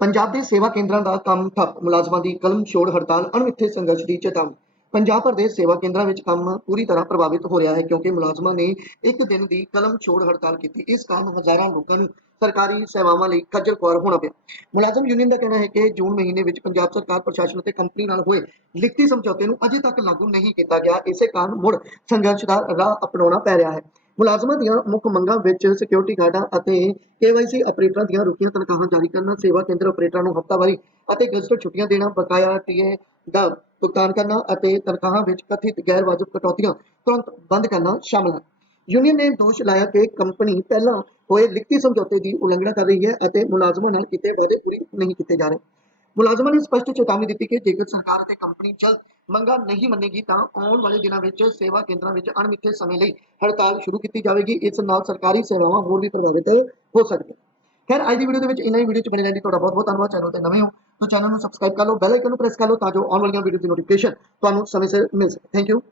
ਪੰਜਾਬ ਦੇ ਸੇਵਾ ਕੇਂਦਰਾਂ ਦਾ ਕੰਮ ਠੱਪ, ਮੁਲਾਜ਼ਮਾਂ ਦੀ ਕਲਮ ਛੋੜ ਹੜਤਾਲ, ਅਣਮਿੱਥੇ ਸੰਘਰਸ਼ ਦੀ ਚੇਤਾਵਨੀ। ਪੰਜਾਬ ਭਰ ਦੇ ਸੇਵਾ ਕੇਂਦਰਾਂ ਵਿੱਚ ਕੰਮ ਪੂਰੀ ਤਰ੍ਹਾਂ ਪ੍ਰਭਾਵਿਤ ਹੋ ਰਿਹਾ ਹੈ ਕਿਉਂਕਿ ਮੁਲਾਜ਼ਮਾਂ ਨੇ ਇੱਕ ਦਿਨ ਦੀ ਕਲਮ ਛੋੜ ਹੜਤਾਲ ਕੀਤੀ। ਇਸ ਕਾਰਨ ਹਜ਼ਾਰਾਂ ਲੋਕਾਂ ਨੂੰ ਸਰਕਾਰੀ ਸੇਵਾਵਾਂ ਲਈ ਖੱਜਲ ਖੁਆਰ ਹੋਣਾ ਪਿਆ। ਮੁਲਾਜ਼ਮ ਯੂਨੀਅਨ ਦਾ ਕਹਿਣਾ ਹੈ ਕਿ ਜੂਨ ਮਹੀਨੇ ਵਿੱਚ ਪੰਜਾਬ ਸਰਕਾਰ ਪ੍ਰਸ਼ਾਸਨ ਅਤੇ ਕੰਪਨੀ ਨਾਲ ਹੋਏ ਲਿਖਤੀ ਸਮਝੌਤੇ ਨੂੰ ਅਜੇ ਤੱਕ ਲਾਗੂ ਨਹੀਂ ਕੀਤਾ ਗਿਆ। ਇਸੇ ਕਾਰਨ ਮੁੜ ਸੰਘਰਸ਼ ਦਾ ਰਾਹ ਅਪਣਾਉਣਾ ਪੈ ਰਿਹਾ ਹੈ। ਮੁਲਾਜ਼ਮਾਂ ਦੀਆਂ ਮੁੱਖ ਮੰਗਾਂ ਵਿੱਚ ਸਿਕਿਉਰਿਟੀ ਗਾਰਡਾਂ ਅਤੇ KYC ਆਪਰੇਟਰਾਂ ਦੀਆਂ ਰੁਕੀਆਂ ਤਨਖਾਹਾਂ ਜਾਰੀ ਕਰਨਾ, ਸੇਵਾ ਕੇਂਦਰ ਆਪਰੇਟਰਾਂ ਨੂੰ ਹਫ਼ਤਾਵਾਰੀ ਅਤੇ ਗਜ਼ਟਡ ਛੁੱਟੀਆਂ ਦੇਣਾ, ਬਕਾਇਆ TA ਦਾ ਭੁਗਤਾਨ ਕਰਨਾ ਅਤੇ ਤਨਖਾਹਾਂ ਵਿੱਚ ਕਥਿਤ ਗੈਰ ਵਾਜਬ ਕਟੌਤੀਆਂ ਤੁਰੰਤ ਬੰਦ ਕਰਨਾ ਸ਼ਾਮਲ ਹੈ। ਯੂਨੀਅਨ ਨੇ ਦੋਸ਼ ਲਾਇਆ ਕਿ ਕੰਪਨੀ ਪਹਿਲਾਂ ਹੋਏ ਲਿਖਤੀ ਸਮਝੌਤੇ ਦੀ ਉਲੰਘਣਾ ਕਰ ਰਹੀ ਹੈ ਅਤੇ ਮੁਲਾਜ਼ਮਾਂ ਨਾਲ ਕੀਤੇ ਵਾਅਦੇ ਪੂਰੇ ਨਹੀਂ ਕੀਤੇ ਜਾ ਰਹੇ। ਮੁਲਾਜ਼ਮਾਂ ਨੇ ਸਪਸ਼ਟ ਚੇਤਾਵਨੀ ਦਿੱਤੀ ਕਿ ਜੇਕਰ ਸਰਕਾਰ ਅਤੇ ਕੰਪਨੀ ਜਲਦ ਮੰਗਾਂ ਨਹੀਂ ਮੰਨੇਗੀ ਤਾਂ ਆਉਣ ਵਾਲੇ ਦਿਨਾਂ ਵਿੱਚ ਸੇਵਾ ਕੇਂਦਰਾਂ ਵਿੱਚ ਅਣਮਿੱਥੇ ਸਮੇਂ ਲਈ ਹੜਤਾਲ ਸ਼ੁਰੂ ਕੀਤੀ ਜਾਵੇਗੀ। ਇਸ ਨਾਲ ਸਰਕਾਰੀ ਸੇਵਾਵਾਂ ਹੋਰ ਵੀ ਪ੍ਰਭਾਵਿਤ ਹੋ ਸਕਦੀਆਂ। ਖੈਰ, ਅੱਜ ਦੀ ਵੀਡੀਓ ਦੇ ਵਿੱਚ ਇੰਨਾ ਹੀ। ਵੀਡੀਓ 'ਚ ਬਣੇ ਰਹਿਣ ਲਈ ਤੁਹਾਡਾ ਬਹੁਤ ਬਹੁਤ ਧੰਨਵਾਦ। ਚੈਨਲ ਤੇ ਨਵੇਂ ਹੋ ਤਾਂ ਚੈਨਲ ਨੂੰ ਸਬਸਕ੍ਰਾਈਬ ਕਰ ਲਓ, ਬੈਲ ਆਈਕਨ ਨੂੰ ਪ੍ਰੈਸ ਕਰ ਲਓ ਤਾਂ ਜੋ ਆਉਣ ਵਾਲੀਆਂ ਵੀਡੀਓ ਦੀ ਨੋਟੀਫਿਕੇਸ਼ਨ ਤੁਹਾਨੂੰ ਸਮੇਂ ਸਿਰ ਮਿਲ ਸਕੇ। Thank you.